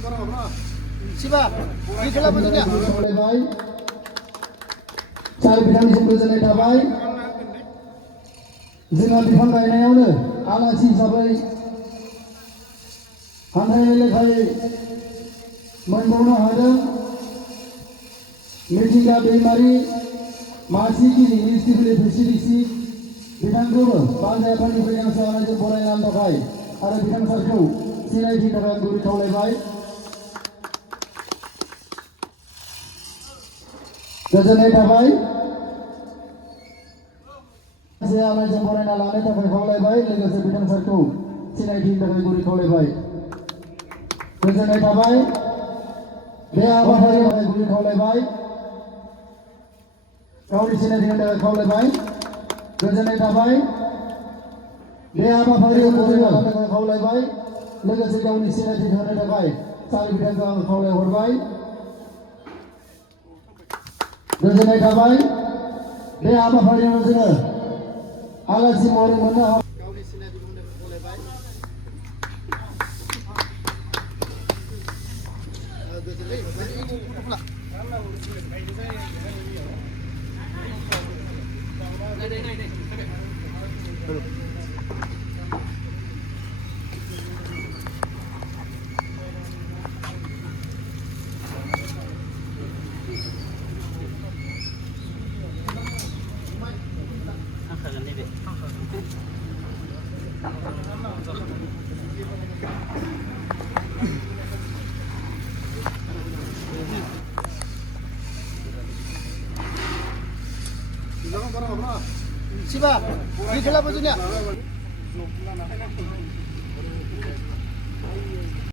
Siapa? Di dalam bajunya. Oleh baik. Cari bidang गोजोननाय थाबाय जोङो बिफां गायनायावनो आलासि हिसाबै हान्थामेल लेखायै मोनबावनो हादों मिथिंगा दैमारि मासिगिरि मिउनिसिपाल प्रेसिडेन्सि बिथांखौबो बान्जा आफादनिफ्राय गांसे आर'नाइजों बरायनायनि थाखाय आरो बिथां सारखौ सिनायथिनि थाखाय गुरै खावलायबाय गोजोननाय थाबाय से आर'नाइजों बरायना लानो थाखाय खावलायबाय लोगोसे बिथां सारखौ सिनायथिनि थाखाय गुरै खावलायबाय गोजोननाय थाबाय बे हाबाफारिनि थाखाय गुरै खावलायबाय गावनि सिनायथिनि थाखाय खावलायबाय गोजोननाय थाबाय बे हाबाफारियाव गुरै खालामनो थाखाय खावलायबाय लोगोसे गावनि सिनायथि होनो थाखाय सारि बिथांखौ आं खावलायहरबाय गोजोननाय थाबाय बे हाबाफारियाव जोङो आलासि महरै मोननो हाबाय गावनि सिनायथिखौ होनो खावलायबाय Siapa? Di dalam bajunya.